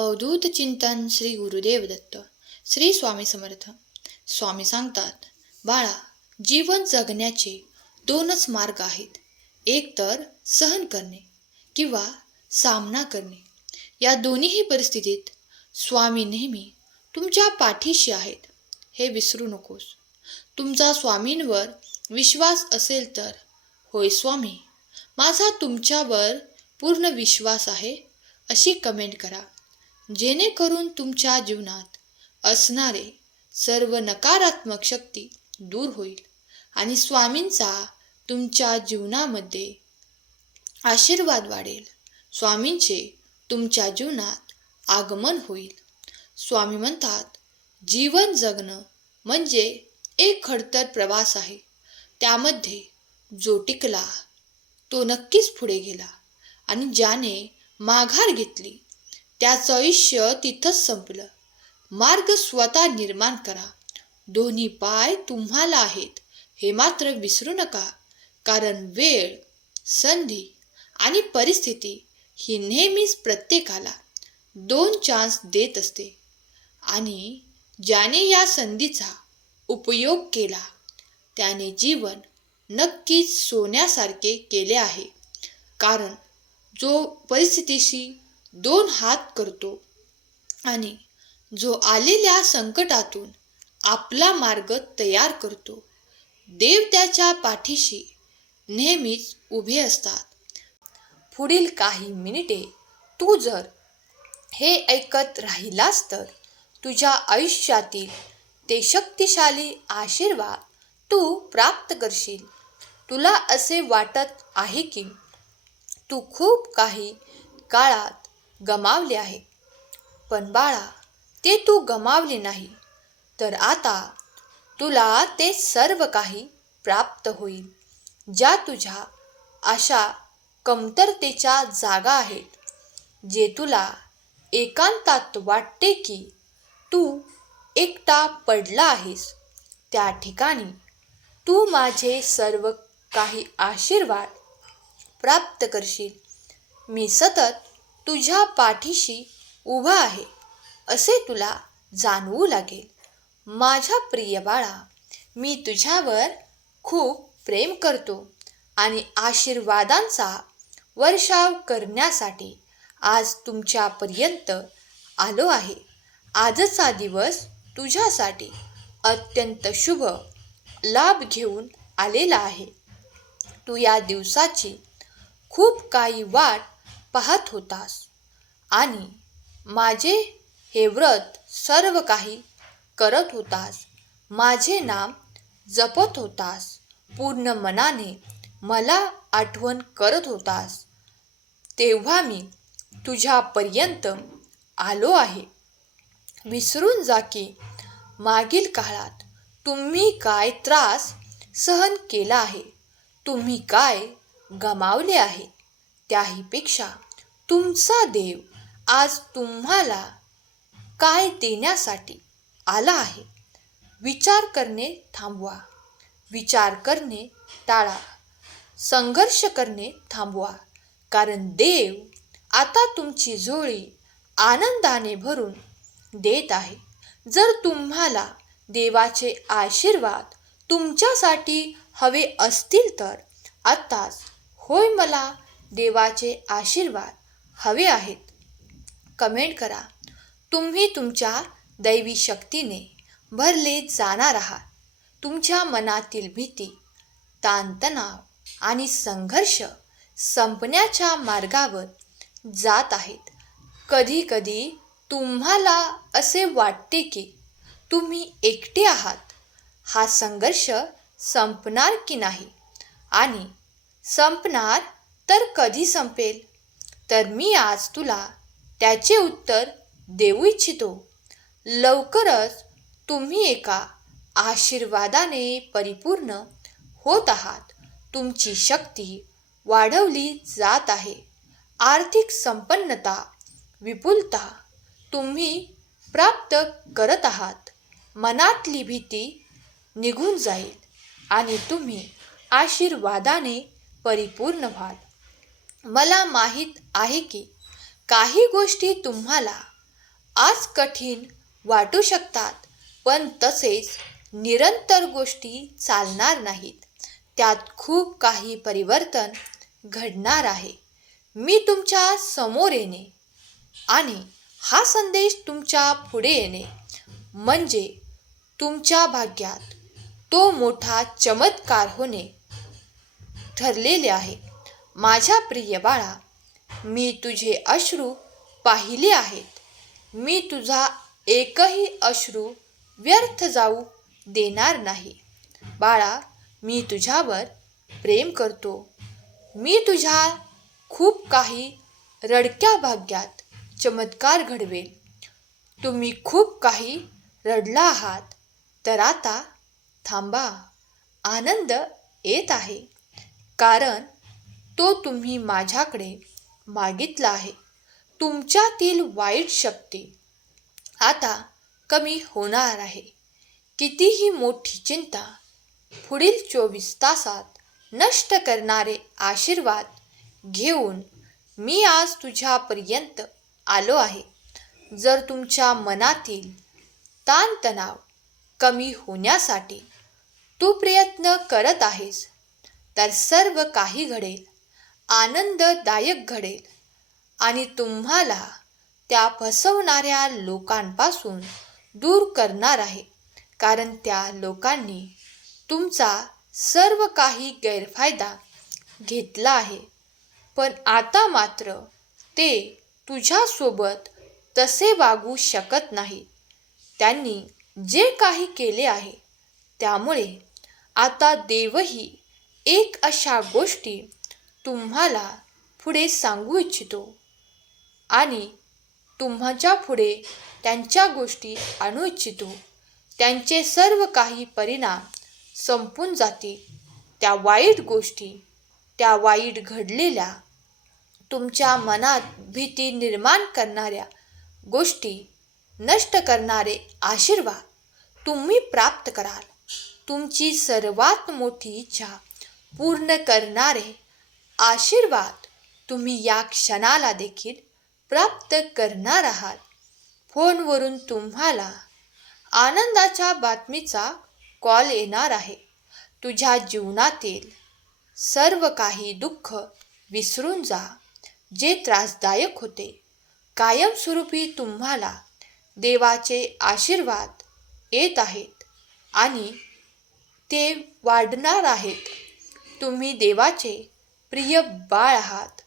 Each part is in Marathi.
अवधूत चिंतन श्री गुरुदेव दत्त. श्री स्वामी समर्थ. स्वामी सांगतात, बाळा, जीवन जगण्याचे दोनच मार्ग आहेत. एक तर सहन करणे किंवा सामना करणे. या दोन्हीही परिस्थितीत स्वामी नेहमी तुमच्या पाठीशी आहेत, हे विसरू नकोस. तुमचा स्वामींवर विश्वास असेल तर, होय स्वामी, माझा तुमच्यावर पूर्ण विश्वास आहे, अशी कमेंट करा. जेणेकरून तुमच्या जीवनात असणारे सर्व नकारात्मक शक्ती दूर होईल आणि स्वामींचा तुमच्या जीवनामध्ये आशीर्वाद वाढेल. स्वामींचे तुमच्या जीवनात आगमन होईल. स्वामी म्हणतात, जीवन जगणं म्हणजे एक खडतर प्रवास आहे. त्यामध्ये जो टिकला तो नक्कीच पुढे गेला आणि ज्याने माघार घेतली त्याचं आयुष्य तिथंच संपलं. मार्ग स्वतः निर्माण करा. दोन्ही पाय तुम्हाला आहेत, हे मात्र विसरू नका. कारण वेळ, संधी आणि परिस्थिती ही नेहमीच प्रत्येकाला दोन चान्स देत असते आणि ज्याने या संधीचा उपयोग केला त्याने जीवन नक्कीच सोन्यासारखे केले आहे. कारण जो परिस्थितीशी दोन हात करतो आणि जो आलेल्या संकटातून आपला मार्ग तयार करतो, देव त्याच्या पाठीशी नेहमीच उभे असतात. पुढील काही मिनिटे तू जर हे ऐकत राहिलास तर तुझ्या आयुष्यातील ते शक्तिशाली आशीर्वाद तू प्राप्त करशील. तुला असे वाटत आहे की तू खूप काही काळात गमावले आहे, पण बाळा, ते तू गमावले नाही, तर आता तुला ते सर्व काही प्राप्त होईल. ज्या तुझ्या अशा कमतरतेच्या जागा आहेत, जे तुला एकांतात वाटते की तू एकटा पडला आहेस, त्या ठिकाणी तू माझे सर्व काही आशीर्वाद प्राप्त करशील. मी सतत तुझ्या पाठीशी उभा आहे असे तुला जाणवू लागेल. माझ्या प्रिय बाळा, मी तुझ्यावर खूप प्रेम करतो आणि आशीर्वादांचा वर्षाव करण्यासाठी आज तुमच्यापर्यंत आलो आहे. आजचा दिवस तुझ्यासाठी अत्यंत शुभ लाभ घेऊन आलेला आहे. तू या दिवसाची खूप काही वाट पाहत होतास आणि माझे हे व्रत सर्व काही करत होतास. माझे नाम जपत होतास. पूर्ण मनाने मला आठवण करत होतास. तेव्हा मी तुझ्यापर्यंत आलो आहे. विसरून जा की मागील काळात तुम्ही काय त्रास सहन केला आहे, तुम्ही काय गमावले आहे. त्याहीपेक्षा तुमचा देव आज तुम्हाला काय देण्यासाठी आला आहे. विचार करणे थांबवा. विचार करणे टाळा. संघर्ष करणे थांबवा. कारण देव आता तुमची झोळी आनंदाने भरून देत आहे. जर तुम्हाला देवाचे आशीर्वाद तुमच्यासाठी हवे असतील तर आत्ताच होय, मला देवाचे आशीर्वाद हवे आहेत, कमेंट करा. तुम्ही तुमच्या दैवी शक्तीने भरले जाणार आहात. तुमच्या मनातील भीती, ताणतणाव आणि संघर्ष संपण्याच्या मार्गावर जात आहेत. कधी कधी तुम्हाला असे वाटते की तुम्ही एकटे आहात. हा संघर्ष संपणार की नाही आणि संपणार तर कधी संपेल? तर मी आज तुला त्याचे उत्तर देऊ इच्छितो. लवकरच तुम्ही एका आशीर्वादाने परिपूर्ण होत आहात. तुमची शक्ती वाढवली जात आहे. आर्थिक संपन्नता, विपुलता तुम्ही प्राप्त करत आहात. मनातली भीती निघून जाईल आणि तुम्ही आशीर्वादाने परिपूर्ण व्हाल. मला माहीत आहे की काही गोष्टी तुम्हाला आज कठीण वाटू शकतात, पण तसेच निरंतर गोष्टी चालणार नाहीत. त्यात खूप काही परिवर्तन घडणार आहे. मी तुमच्या समोर येणे आणि हा संदेश तुमच्या पुढे येणे म्हणजे तुमच्या भाग्यात तो मोठा चमत्कार होणे ठरलेले आहे. माझ्या प्रिय बाळा, मी तुझे अश्रू पाहिले आहेत. मी तुझा एकही अश्रू व्यर्थ जाऊ देणार नाही. बाळा, मी तुझ्यावर प्रेम करतो. मी तुझ्या खूप काही रडक्या भाग्यात चमत्कार घडवेल. तुम्ही खूप काही रडला आहात, तर आता थांबा. आनंद येत आहे, कारण तो तुम्ही माझ्याकडे मागितला आहे. तुमच्यातील वाईट शक्ती आता कमी होणार आहे. कितीही मोठी चिंता पुढील 24 तासात नष्ट करणारे आशीर्वाद घेऊन मी आज तुझ्यापर्यंत आलो आहे. जर तुमच्या मनातील ताणतणाव कमी होण्यासाठी तू प्रयत्न करत आहेस, तर सर्व काही घडेल, आनंददायक घडेल आणि तुम्हाला त्या फसवणाऱ्या लोकांपासून दूर करणार आहे. कारण त्या लोकांनी तुमचा सर्व काही गैरफायदा घेतला आहे. पण आता मात्र ते तुझ्यासोबत तसे वागू शकत नाही. त्यांनी जे काही केले आहे त्यामुळे आता देवही एक अशा गोष्टी तुम्हाला पुढे सांगू इच्छितो आणि तुमच्या पुढे त्यांच्या गोष्टी आणू इच्छितो. त्यांचे सर्व काही परिणाम संपून जातील. त्या वाईट गोष्टी, त्या वाईट घडलेल्या, तुमच्या मनात भीती निर्माण करणाऱ्या गोष्टी नष्ट करणारे आशीर्वाद तुम्ही प्राप्त कराल. तुमची सर्वात मोठी इच्छा पूर्ण करणारे आशीर्वाद तुम्ही या क्षणाला देखील प्राप्त करणार आहात. फोनवरून तुम्हाला आनंदाच्या बातमीचा कॉल येणार आहे. तुझ्या जीवनातील सर्व काही दुःख विसरून जा, जे त्रासदायक होते. कायमस्वरूपी तुम्हाला देवाचे आशीर्वाद येत आहेत आणि ते वाढणार आहेत. तुम्ही देवाचे प्रिय बाळ आहात,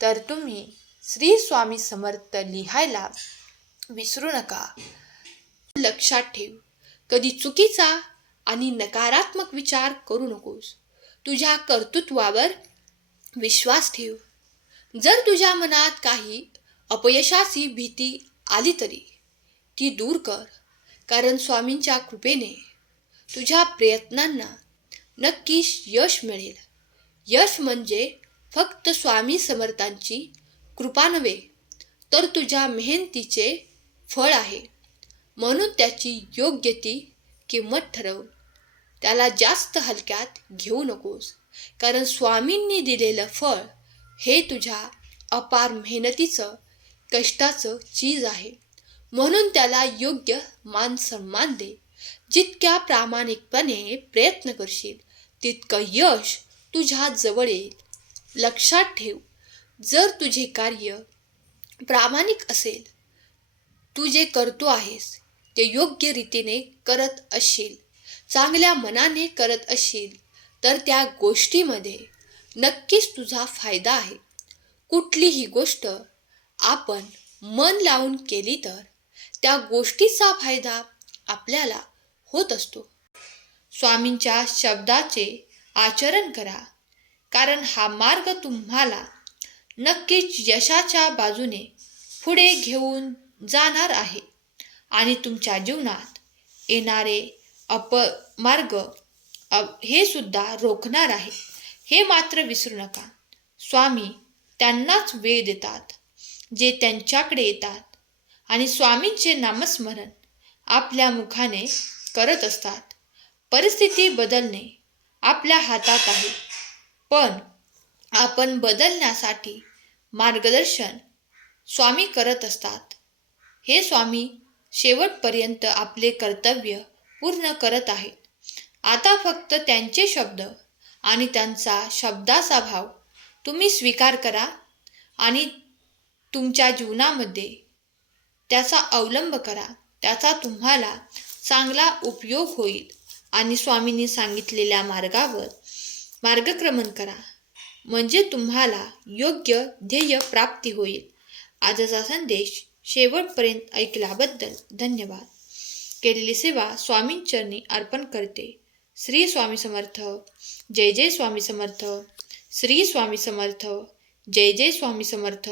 तर तुम्ही श्री स्वामी समर्थ लिहायला विसरू नका. लक्षात ठेव, कधी चुकीचा आणि नकारात्मक विचार करू नकोस. तुझ्या कर्तृत्वावर विश्वास ठेव. जर तुझ्या मनात काही अपयशाची भीती आली तरी ती दूर कर, कारण स्वामींच्या कृपेने तुझ्या प्रयत्नांना नक्कीच यश मिळेल. यश म्हणजे फक्त स्वामी समर्थांची कृपा नव्हे, तर तुझ्या मेहनतीचे फळ आहे. म्हणून त्याची योग्य ती किंमत ठरव. त्याला जास्त हलक्यात घेऊ नकोस, कारण स्वामींनी दिलेलं फळ हे तुझ्या अपार मेहनतीचं, कष्टाचं चीज आहे. म्हणून त्याला योग्य मान सन्मान दे. जितक्या प्रामाणिकपणे प्रयत्न करशील, तितकं यश तुझ्या जवळ येईल. लक्षात ठेव, जर तुझे कार्य प्रामाणिक असेल, तू जे करतो आहेस ते योग्य रीतीने करत असशील, चांगल्या मनाने करत असशील, तर त्या गोष्टीमध्ये नक्कीच तुझा फायदा आहे. कुठलीही गोष्ट आपण मन लावून केली तर त्या गोष्टीचा फायदा आपल्याला होत असतो. स्वामींच्या शब्दाचे आचरण करा, कारण हा मार्ग तुम्हाला नक्कीच यशाच्या बाजूने पुढे घेऊन जाणार आहे आणि तुमच्या जीवनात येणारे अपमार्ग हे सुद्धा रोखणार आहे. हे मात्र विसरू नका, स्वामी त्यांनाच वेळ देतात जे त्यांच्याकडे येतात आणि स्वामींचे नामस्मरण आपल्या मुखाने करत असतात. परिस्थिती बदलणे आपल्या हातात आहे, पण आपण बदलण्यासाठी मार्गदर्शन स्वामी करत असतात. हे स्वामी शेवटपर्यंत आपले कर्तव्य पूर्ण करत आहेत. आता फक्त त्यांचे शब्द आणि त्यांचा शब्दाचा भाव तुम्ही स्वीकार करा आणि तुमच्या जीवनामध्ये त्याचा अवलंब करा. त्याचा तुम्हाला चांगला उपयोग होईल आणि स्वामींनी सांगितलेल्या मार्गावर मार्गक्रमण करा, म्हणजे तुम्हाला योग्य ध्येय प्राप्ती होईल. आजचा संदेश शेवटपर्यंत ऐकल्याबद्दल धन्यवाद. केलेली सेवा स्वामींचरणी अर्पण करते. श्री स्वामी समर्थ. जय जय स्वामी समर्थ. श्री स्वामी समर्थ. जय जय स्वामी समर्थ.